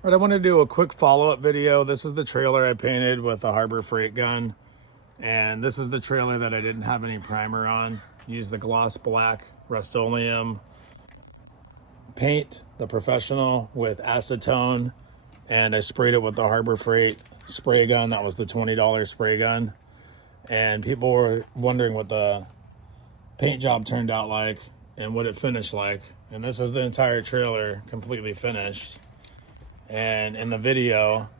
All right, I want to do a quick follow-up video. This is the trailer I painted with a Harbor Freight gun. And this is the trailer that I didn't have any primer on. Used the gloss black Rust-Oleum paint, the professional, with acetone. And I sprayed it with the Harbor Freight spray gun. That was the $20 spray gun. And people were wondering what the paint job turned out like and what it finished like. And this is the entire trailer completely finished. And in the video,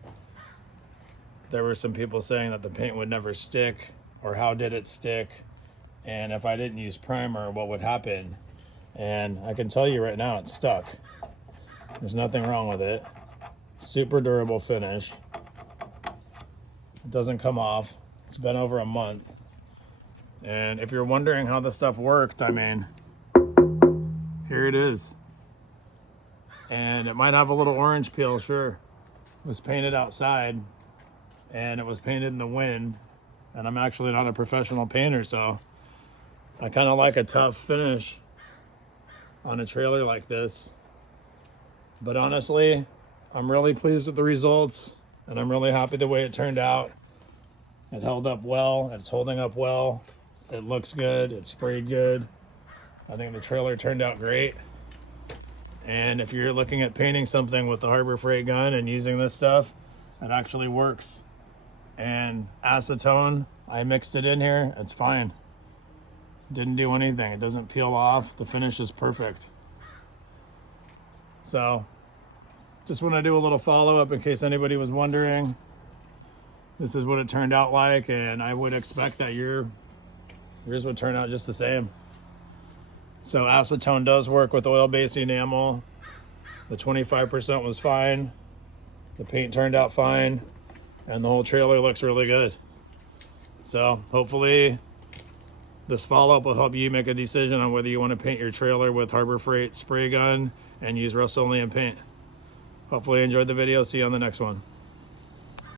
there were some people saying that the paint would never stick, or how did it stick? And if I didn't use primer, what would happen? And I can tell you right now, it's stuck. There's nothing wrong with it. Super durable finish. It doesn't come off. It's been over a month. And if you're wondering how this stuff worked, I mean, here it is. And it might have a little orange peel, sure. It was painted outside and it was painted in the wind. And I'm actually not a professional painter, so I kind of like a tough finish on a trailer like this. But honestly, I'm really pleased with the results and I'm really happy the way it turned out. It held up well, it's holding up well. It looks good, it sprayed good. I think the trailer turned out great. And if you're looking at painting something with the Harbor Freight gun and using this stuff, it actually works. And acetone, I mixed it in here, it's fine. Didn't do anything, it doesn't peel off, the finish is perfect. So, just want to do a little follow-up in case anybody was wondering. This is what it turned out like, and I would expect that yours would turn out just the same. So acetone does work with oil-based enamel. The 25% was fine. The paint turned out fine. And the whole trailer looks really good. So hopefully this follow-up will help you make a decision on whether you want to paint your trailer with Harbor Freight spray gun and use Rust-Oleum paint. Hopefully you enjoyed the video. See you on the next one.